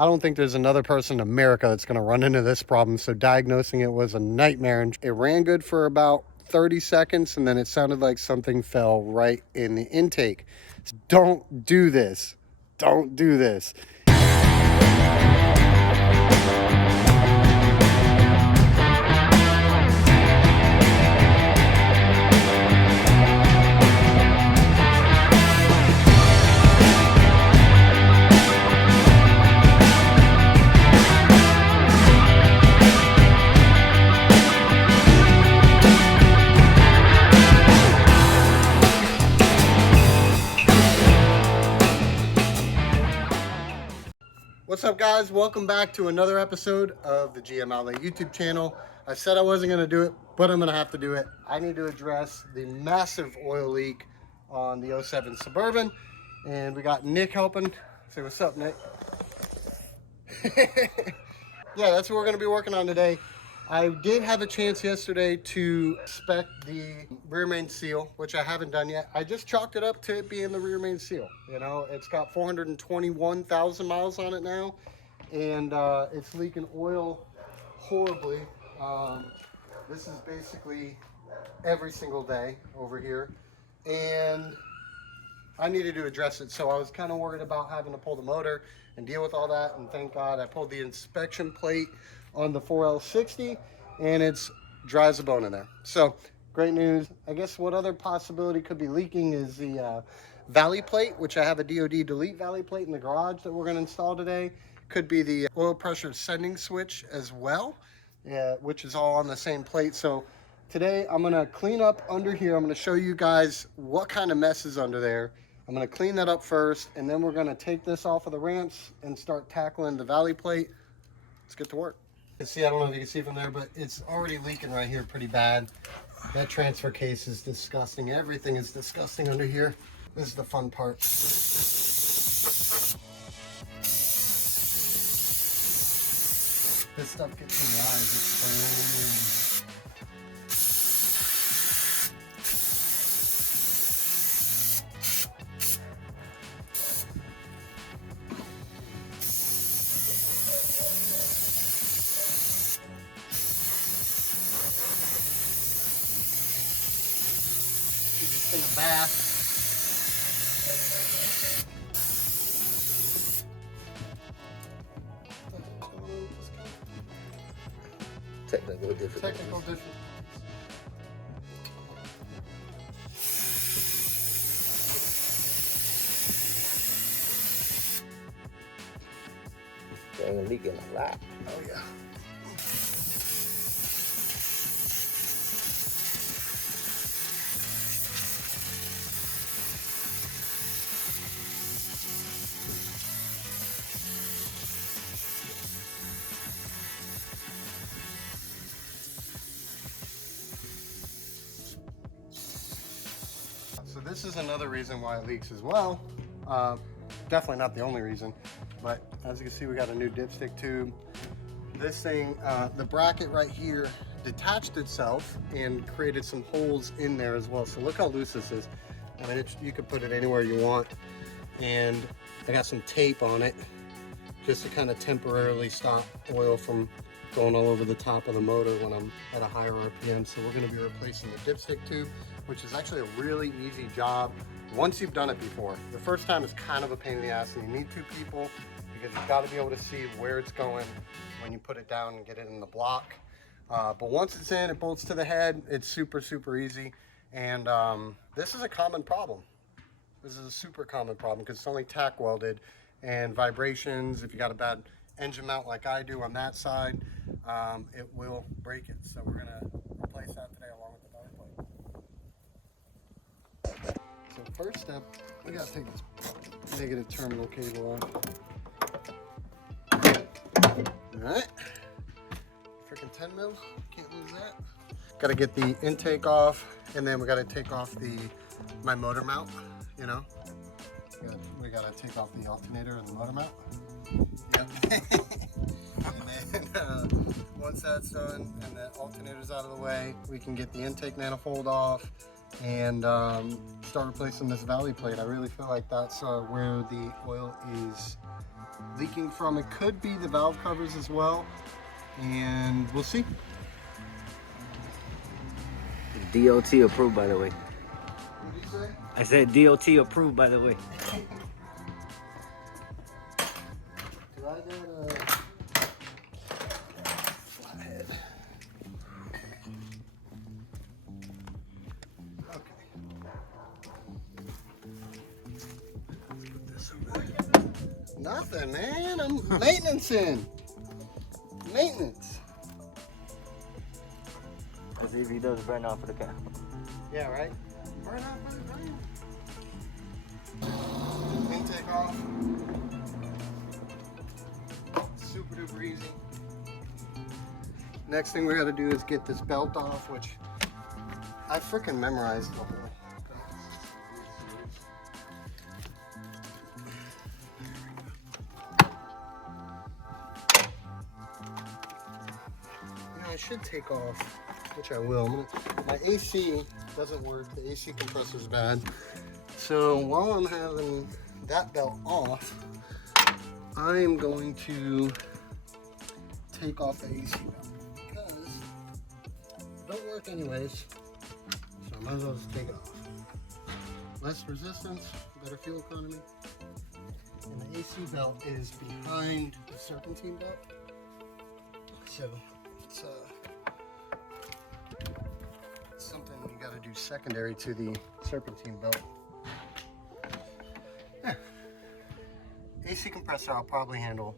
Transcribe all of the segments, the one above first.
I don't think there's another person in America that's going to run into this problem. So diagnosing it was a nightmare. And it ran good for about 30 seconds, and then it sounded like something fell right in the intake. So don't do this. Don't do this. What's up, guys? Welcome back to another episode of the GM Outlet YouTube channel. I said I wasn't going to do it, but I'm going to have to do it. I need to address the massive oil leak on the 07 Suburban, and we got Nick helping. Say what's up, Nick. Yeah, that's what we're going to be working on today. I did have a chance yesterday to spec the rear main seal, which I haven't done yet. I just chalked it up to it being the rear main seal. You know, it's got 421,000 miles on it now, and it's leaking oil horribly. This is basically every single day over here, and I needed to address it. So I was kind of worried about having to pull the motor and deal with all that, and thank God I pulled the inspection plate on the 4L60, and it's dry as a bone in there. So great news. I guess what other possibility could be leaking is the valley plate, which I have a DOD delete valley plate in the garage that we're going to install today. Could be the oil pressure sending switch as well, which is all on the same plate. So today I'm going to clean up under here. I'm going to show you guys what kind of mess is under there. I'm going to clean that up first, and then we're going to take this off of the ramps and start tackling the valley plate. Let's get to work. See, I don't know if you can see from there, but it's already leaking right here pretty bad. That transfer case is disgusting. Everything is disgusting under here. This is the fun part. This stuff gets in the eyes. It's in a bath. Technical difficulties. Technical difficulties. They're leaking a lot. Oh yeah. So this is another reason why it leaks as well. Definitely not the only reason, but as you can see, we got a new dipstick tube. This thing, the bracket right here detached itself and created some holes in there as well. So look how loose this is. I mean, you could put it anywhere you want. And I got some tape on it just to kind of temporarily stop oil from going all over the top of the motor when I'm at a higher RPM. So we're going to be replacing the dipstick tube, which is actually a really easy job once you've done it before. The first time is kind of a pain in the ass, and you need two people because you've got to be able to see where it's going when you put it down and get it in the block. But once it's in, it bolts to the head. It's super, super easy. And this is a common problem. This is a super common problem because it's only tack welded, and vibrations, if you got a bad engine mount like I do on that side, it will break it. So we're gonna replace that today along with the valley plate. So first step, we gotta take this negative terminal cable off. All right, freaking 10 mil, can't lose that. Gotta get the intake off, and then we gotta take off my motor mount, you know. We gotta take off the alternator and the motor mount. Yep. And then once that's done and the alternator's out of the way, we can get the intake manifold off and start replacing this valley plate. I really feel like that's where the oil is leaking from. It could be the valve covers as well, and we'll see. DOT approved, by the way. What did you say? I said DOT approved, by the way. Do I get a flathead? Okay. Put this over there. Nothing, man. I'm maintenancing. Maintenance. Let's see if he does burn off for the car. Yeah, right? Burn out for the burn. Intake off. Super duper easy. Next thing we gotta do is get this belt off, which I freaking memorized the whole. I should take off, which I will. My AC doesn't work. The AC compressor is bad. So while I'm having that belt off, I'm going to take off the AC belt because it don't work anyways. So I might as well just take it off. Less resistance, better fuel economy. And the AC belt is behind the serpentine belt. So it's something you got to do secondary to the serpentine belt. Yeah. AC compressor I'll probably handle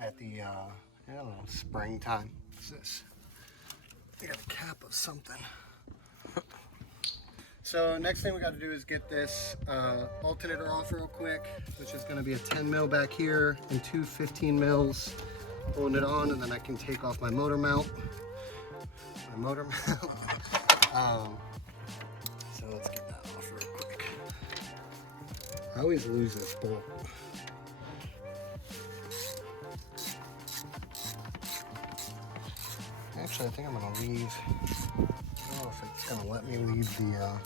at the I don't know, springtime. What's this? I got a cap of something. So next thing we got to do is get this alternator off real quick, which is going to be a 10 mil back here and two 15 mils. Holding it on, and then I can take off my motor mount. So let's get that off real quick. I always lose this bolt. Actually, I think I'm gonna leave. I don't know if it's gonna let me leave the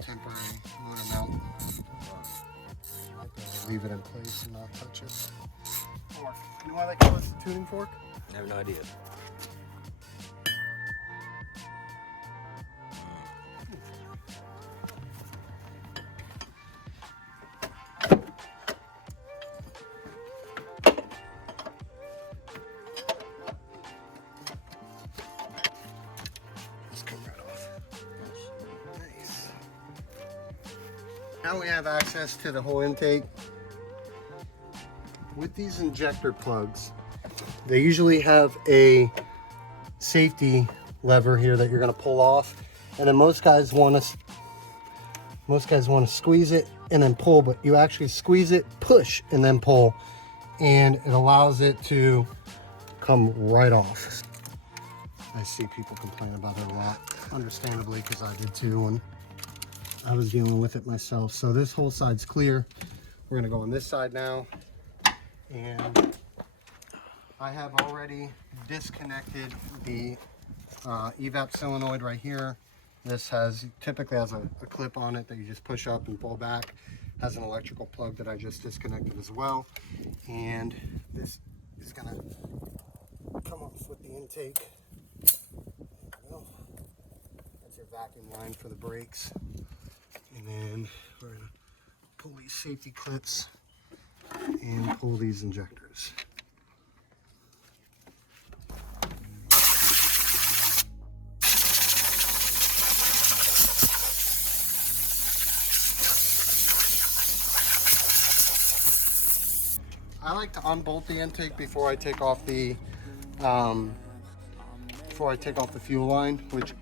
temporary motor mount. Might be able to leave it in place and not touch it. Fork. You know why they call this a tuning fork? I have no idea. Just come right off. Nice. Now we have access to the whole intake. With these injector plugs, they usually have a safety lever here that you're going to pull off, and then most guys want to squeeze it and then pull, but you actually squeeze it, push, and then pull, and it allows it to come right off. I see people complain about it a lot, understandably, because I did too when I was dealing with it myself. So this whole side's clear. We're going to go on this side now. And I have already disconnected the evap solenoid right here. This typically has a clip on it that you just push up and pull back. Has an electrical plug that I just disconnected as well. And this is gonna come off with the intake. Well, that's your vacuum line for the brakes. And then we're gonna pull these safety clips and pull these injectors. I like to unbolt the intake before I take off the fuel line, which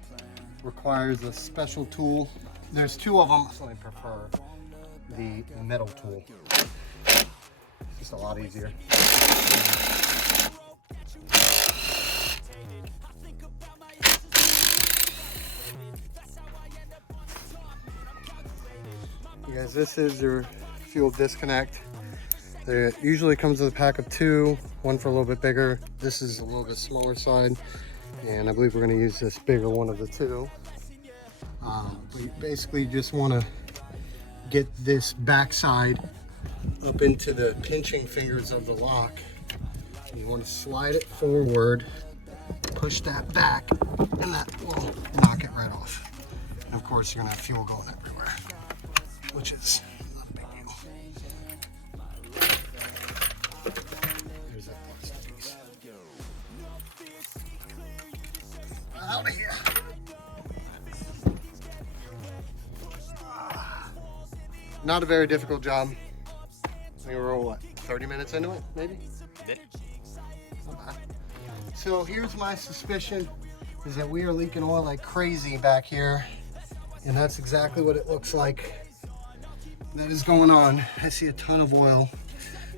requires a special tool. There's two of them, so I prefer the metal tool. It's just a lot easier. You guys, this is your fuel disconnect. It usually comes with a pack of two, one for a little bit bigger. This is a little bit smaller side, and I believe we're going to use this bigger one of the two. But you basically just want to get this back side up into the pinching fingers of the lock. You want to slide it forward, push that back, and that will knock it right off. And of course, you're gonna have fuel going everywhere, which is not a big deal. There's that plastic piece. Out of here. Not a very difficult job. I think we're what, 30 minutes into it, maybe? So here's my suspicion, is that we are leaking oil like crazy back here, and that's exactly what it looks like that is going on. I see a ton of oil,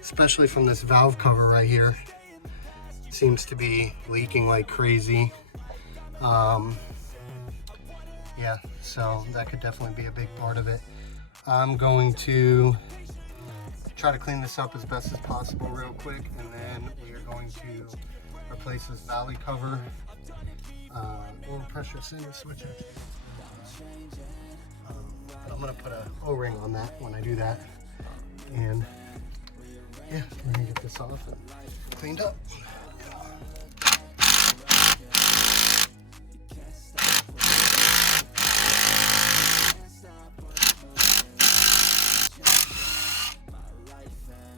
especially from this valve cover right here. It seems to be leaking like crazy. Yeah, so that could definitely be a big part of it. I'm going to try to clean this up as best as possible real quick, and then we are going to replace this valley cover, oil pressure center switch. But I'm going to put a O-ring on that when I do that, and yeah, we're going to get this off and cleaned up.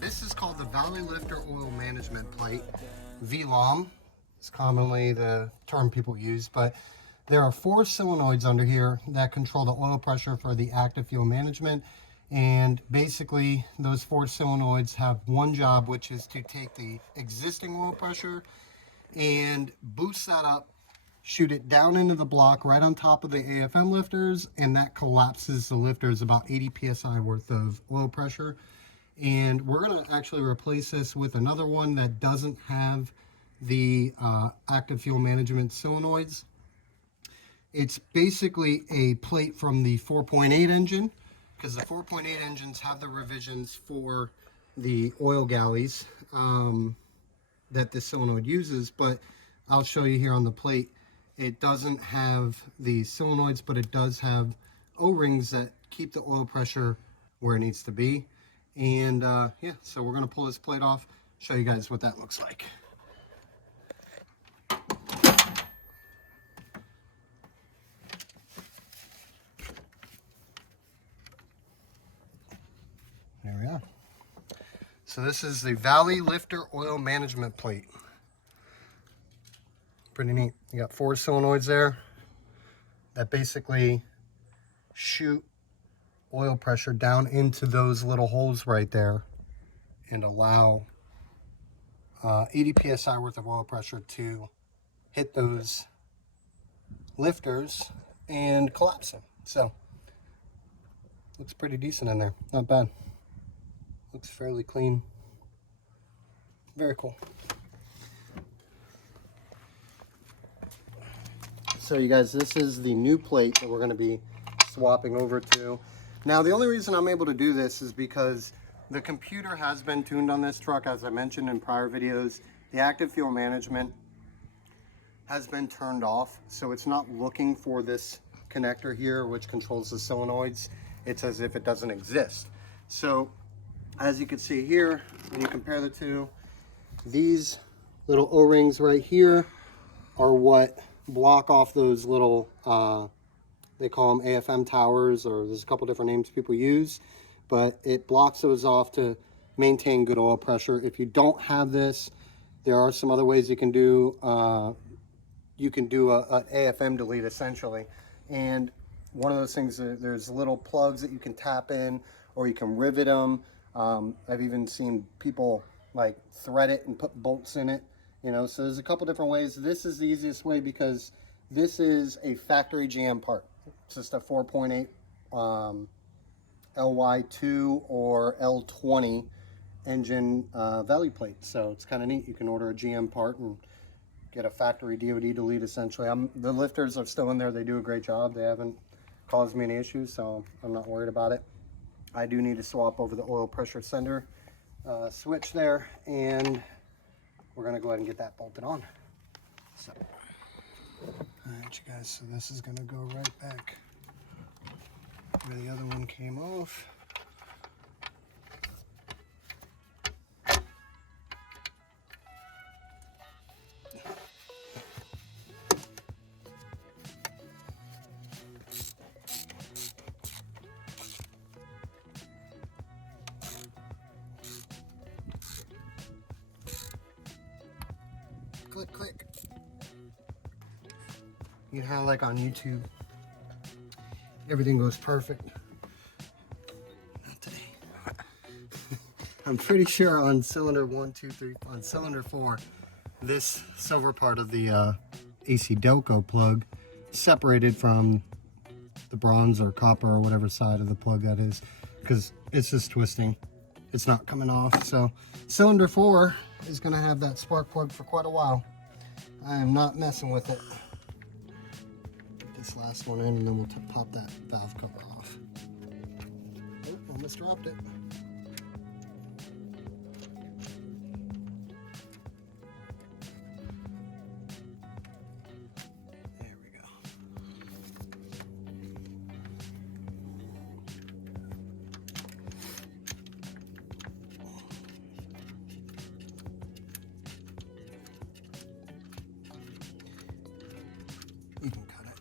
This is called the Valley Lifter Oil Management Plate. VLOM is commonly the term people use, but there are 4 solenoids under here that control the oil pressure for the active fuel management. And basically those 4 solenoids have one job, which is to take the existing oil pressure and boost that up, shoot it down into the block right on top of the AFM lifters, and that collapses the lifters about 80 psi worth of oil pressure. And we're going to actually replace this with another one that doesn't have the active fuel management solenoids. It's basically a plate from the 4.8 engine, because the 4.8 engines have the revisions for the oil galleys that this solenoid uses, but I'll show you here on the plate. It doesn't have the solenoids, but it does have O-rings that keep the oil pressure where it needs to be. And yeah, so we're going to pull this plate off, show you guys what that looks like. There we are. So this is the Valley Lifter Oil Management Plate. Pretty neat. You got 4 solenoids there that basically shoot oil pressure down into those little holes right there and allow 80 psi worth of oil pressure to hit those lifters and collapse them. So looks pretty decent in there, not bad. Looks fairly clean. Very cool. So you guys, this is the new plate that we're going to be swapping over to. Now, the only reason I'm able to do this is because the computer has been tuned on this truck, as I mentioned in prior videos. The active fuel management has been turned off, so it's not looking for this connector here, which controls the solenoids. It's as if it doesn't exist. So, as you can see here, when you compare the two, these little O-rings right here are what block off those little they call them AFM towers, or there's a couple different names people use, but it blocks those off to maintain good oil pressure. If you don't have this, there are some other ways you can do an AFM delete essentially. And one of those things, there's little plugs that you can tap in, or you can rivet them. I've even seen people like thread it and put bolts in it, you know, so there's a couple different ways. This is the easiest way because this is a factory GM part. It's just a 4.8 LY2 or L20 engine valley plate. So it's kind of neat. You can order a GM part and get a factory DOD delete essentially. The lifters are still in there. They do a great job. They haven't caused me any issues, so I'm not worried about it. I do need to swap over the oil pressure sender switch there, and we're going to go ahead and get that bolted on. So, all right, you guys, so this is going to go right back where the other one came off. click, click. You know how like on YouTube, everything goes perfect? Not today. I'm pretty sure on cylinder 1, 2, 3, on cylinder 4, this silver part of the AC Delco plug separated from the bronze or copper or whatever side of the plug that is, because it's just twisting. It's not coming off. So cylinder 4 is going to have that spark plug for quite a while. I am not messing with it. Get this last one in and then we'll pop that valve cover off. Oh, almost dropped it. There we go. You can cut it.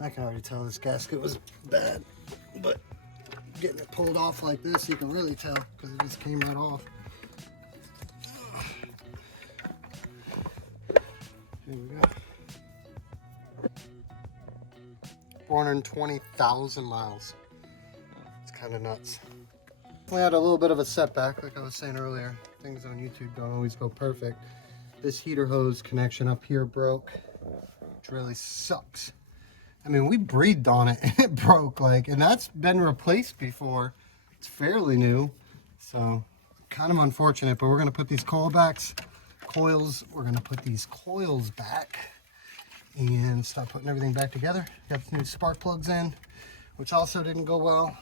I can already tell this gasket was bad, but getting it pulled off like this, you can really tell because it just came right off. Here we go. 420,000 miles. It's kind of nuts. We had a little bit of a setback, like I was saying earlier. Things on YouTube don't always go perfect. This heater hose connection up here broke, which really sucks. I mean, we breathed on it and it broke, like, and that's been replaced before. It's fairly new, so kind of unfortunate, but we're gonna put these coils back, and start putting everything back together. Got the new spark plugs in, which also didn't go well.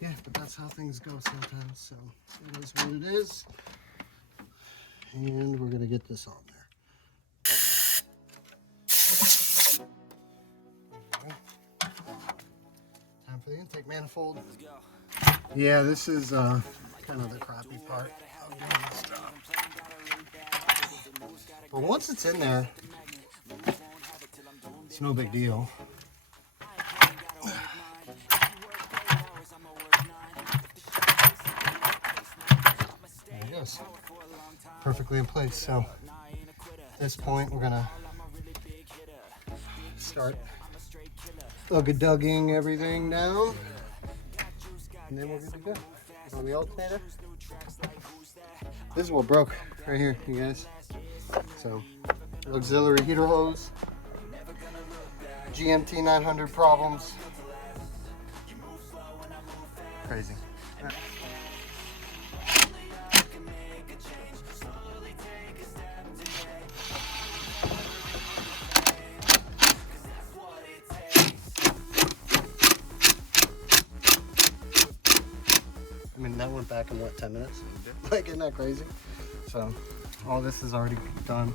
Yeah, but that's how things go sometimes, so it is what it is. And we're gonna get this on there. Time for the intake manifold. Yeah, this is kind of the crappy part of doing this job. But once it's in there, it's no big deal. There it goes. Perfectly in place. So at this point, we're gonna start ugga-dugging everything down, and then we're good to go. On the alternator, this is what broke right here, you guys. So auxiliary heater hose, GMT 900 problems. Crazy. All right. I mean, that went back in what, 10 minutes? Like, isn't that crazy? So all this is already done.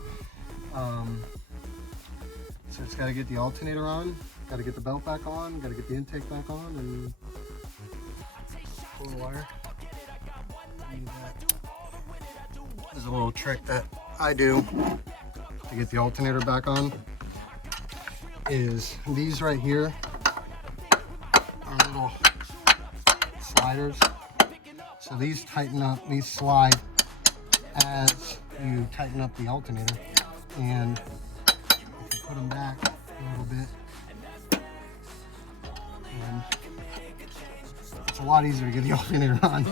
So just gotta get the alternator on, gotta get the belt back on, gotta get the intake back on, and pull the wire. There's a little trick that I do to get the alternator back on. Is these right here are little sliders. So these tighten up, these slide as you tighten up the alternator, and if you put them back a little bit, and it's a lot easier to get the alternator on.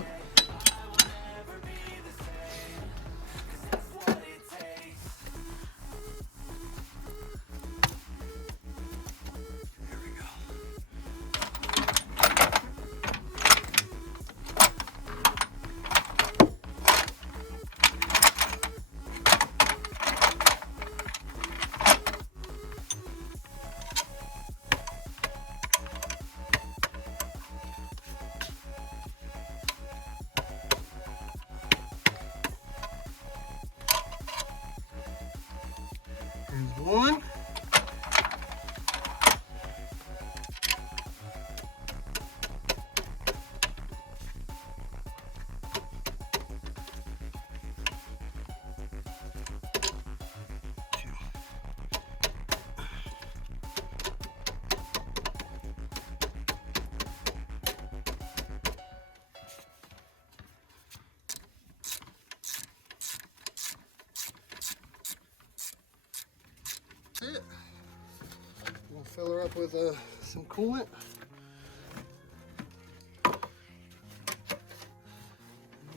fill her up with some coolant.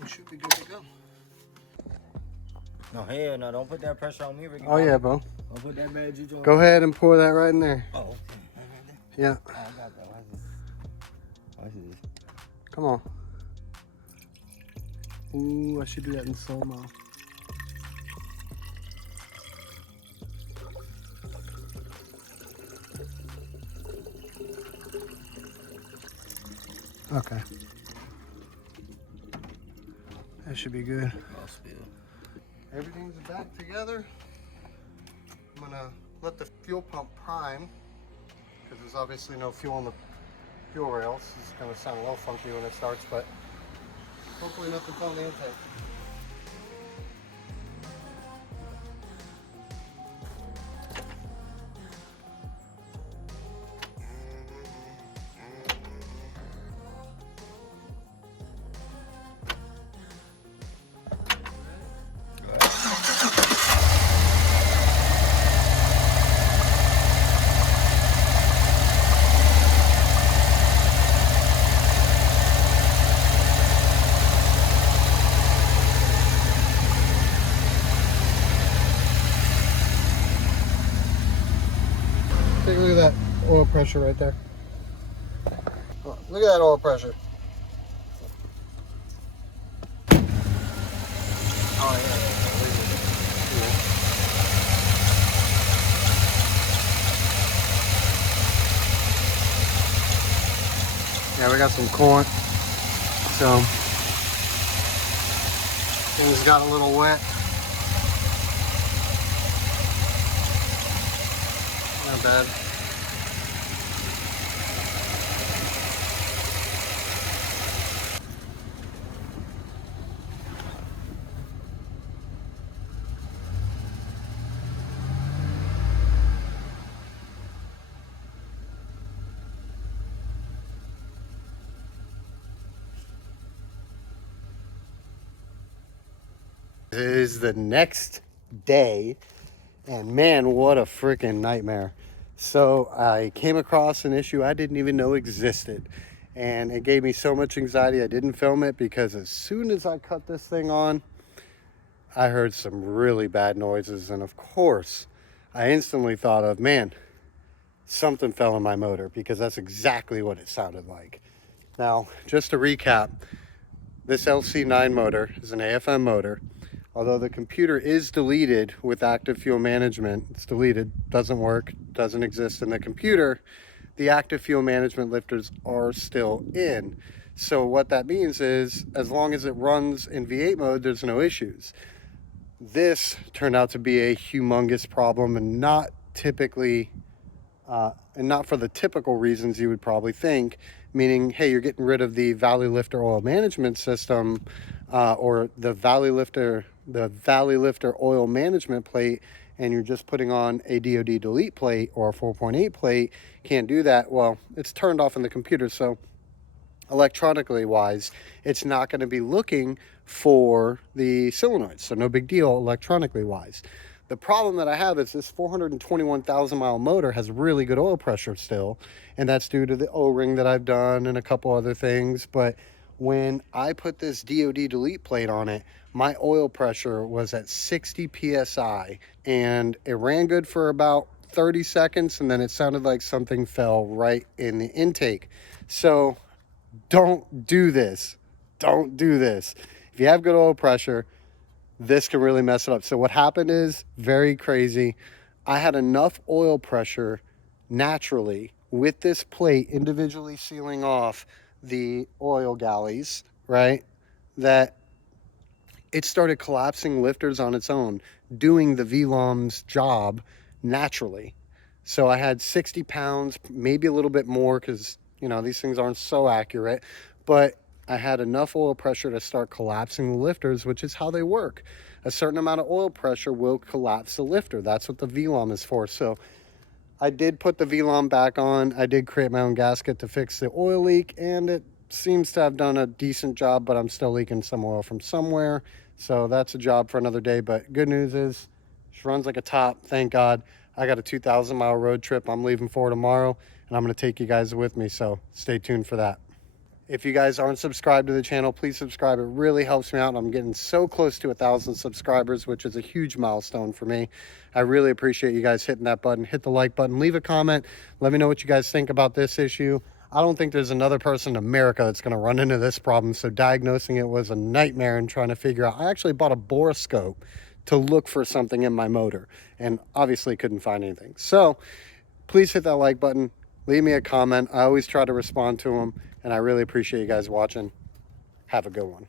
We should be good to go. No, hell no, don't put that pressure on me, Ricky. Oh yeah, Bo. Don't put that bad juju on. Go ahead and pour that right in there. Oh, okay. Yeah. Oh, I got that. Watch this. Come on. Ooh, I should do that in slow-mo. Okay. That should be good. Oh, spill. Everything's back together. I'm gonna let the fuel pump prime because there's obviously no fuel on the fuel rails. It's gonna sound a little funky when it starts, but hopefully nothing's on the intake. Take a look at that oil pressure right there. Oh, look at that oil pressure. Oh, yeah. Yeah, we got some coolant. So things got a little wet. Not bad. It is the next day, and man, what a freaking nightmare. So I came across an issue I didn't even know existed, and it gave me so much anxiety I didn't film it because as soon as I cut this thing on, I heard some really bad noises, and of course I instantly thought of, man, something fell in my motor, because that's exactly what it sounded like. Now, just to recap, this LC9 motor is an AFM motor. Although the computer is deleted with active fuel management, it's deleted, doesn't work, doesn't exist in the computer, the active fuel management lifters are still in. So what that means is, as long as it runs in V8 mode, there's no issues. This turned out to be a humongous problem, and not typically, and not for the typical reasons you would probably think, meaning, hey, you're getting rid of the Valley Lifter oil management system, or the Valley Lifter oil management plate, and you're just putting on a DOD delete plate or a 4.8 plate. Can't do that. Well, it's turned off in the computer, so electronically wise, it's not going to be looking for the solenoids, so no big deal electronically wise. The problem that I have is this 421,000 mile motor has really good oil pressure still, and that's due to the O-ring that I've done and a couple other things. But when I put this DOD delete plate on it, my oil pressure was at 60 psi, and it ran good for about 30 seconds, and then it sounded like something fell right in the intake. So don't do this. Don't do this. If you have good oil pressure, this can really mess it up. So what happened is very crazy. I had enough oil pressure naturally with this plate individually sealing off the oil galleys, right, that it started collapsing lifters on its own, doing the VLOM's job naturally. So I had 60 pounds, maybe a little bit more, because, you know, these things aren't so accurate, but I had enough oil pressure to start collapsing the lifters, which is how they work. A certain amount of oil pressure will collapse the lifter. That's what the VLOM is for. So I did put the VLOM back on. I did create my own gasket to fix the oil leak, and it seems to have done a decent job, but I'm still leaking some oil from somewhere. So that's a job for another day. But good news is she runs like a top, thank God. I got a 2,000-mile road trip I'm leaving for tomorrow, and I'm going to take you guys with me, so stay tuned for that. If you guys aren't subscribed to the channel, please subscribe. It really helps me out. I'm getting so close to 1,000 subscribers, which is a huge milestone for me. I really appreciate you guys hitting that button. Hit the like button. Leave a comment. Let me know what you guys think about this issue. I don't think there's another person in America that's going to run into this problem, so diagnosing it was a nightmare and trying to figure out. I actually bought a borescope to look for something in my motor, and obviously couldn't find anything. So please hit that like button. Leave me a comment. I always try to respond to them, and I really appreciate you guys watching. Have a good one.